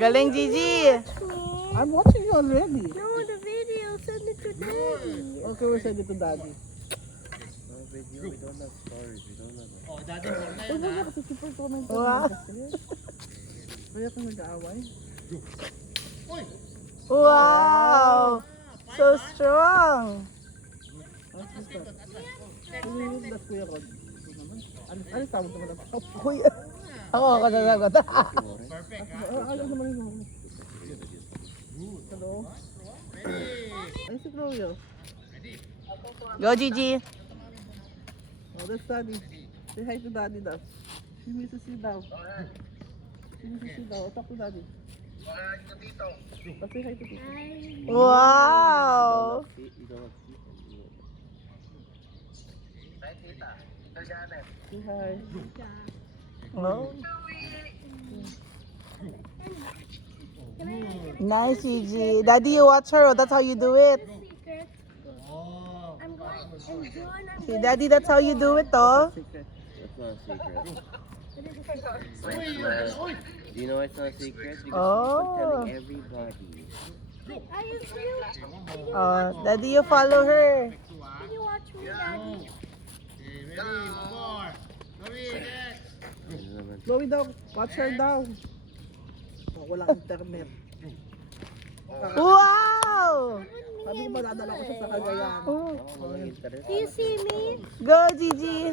Galing, Gigi. I'm watching you already. No, the video. Send it to Daddy. Okay, we'll send it to Daddy. We don't have storage. We don't have. Oh, dati mo na Huwag yun mo ha. kasi super comment ka Wow. naman kasi. Kaya kang nag-aaway. Uy! Wow! So strong. Ano yung das kuya Rod? Ito naman. Ano tawag naman ako? Kuya. Ako nasagot. Perfect ha. Ayaw naman yung hello? Ay, si Chloe. Go, Gigi. Oh, that's Daddy. Say hi to Daddy daw. She misses you daw. She misses you daw. Talk to Daddy. Say hi to Tito. Wow! We don't have feet. Say hi. Oh. Nice, Gigi. Daddy, you watch her. That's how you do it. Secret. Oh. I'm going. And John, I'm See, Daddy, that's how you do it, oh. Secret. That's not a secret. Uy! Do you know it's not a secret? Because Oh. I'm telling everybody. I used you. Oh, Daddy, you follow her. Can you watch me, Daddy? Okay, ready? One more. Chloe, next. Ano naman? Chloe daw. Watch her daw. Oh, walang internet. Wow! Sabi ko ba dadala ko siya sa Cagayan. Oh. Walang interest. Do you see me? Go, Gigi.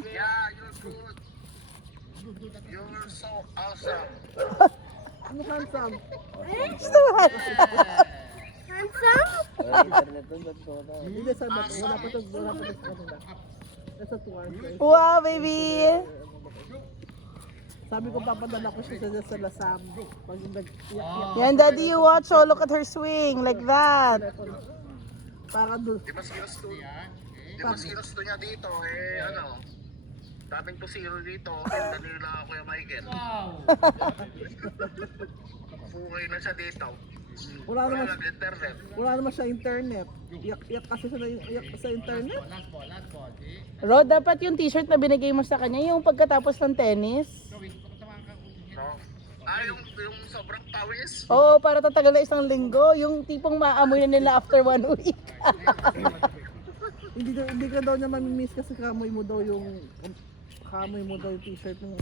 Ano handsome? So Handsome? Walang internet doon. Ba't ko na? Hindi sa bato. Wala pa to. Wala pa to. That's a 2 hours. Wow, baby. Sabi ko papadala ko siya sa Lasam. Pag nag-iyak-iyak. Yan, Daddy, you watch. Oh, look at her swing. Like that. Para doon. Di mas ginusto, Yan. Okay. di mas ginusto niya dito, eh ano, daming tusiro dito, pinta nila Kuya Michael. Wow! Bukay na siya dito. Wala Wala naman, nang internet. wala naman siya internet. Iyak kasi siya na iyak sa internet. Last ball, last ball. Okay? Rod, dapat yung t-shirt na binigay mo sa kanya, yung pagkatapos ng tennis. Chloe, pagkatamaan ka. No? Yung sobrang pawis. Oo, para tatagal na isang linggo. Yung tipong maamoy na nila after 1 week. Hindi ka daw niya mamimiss kasi kamoy mo daw yung t-shirt ng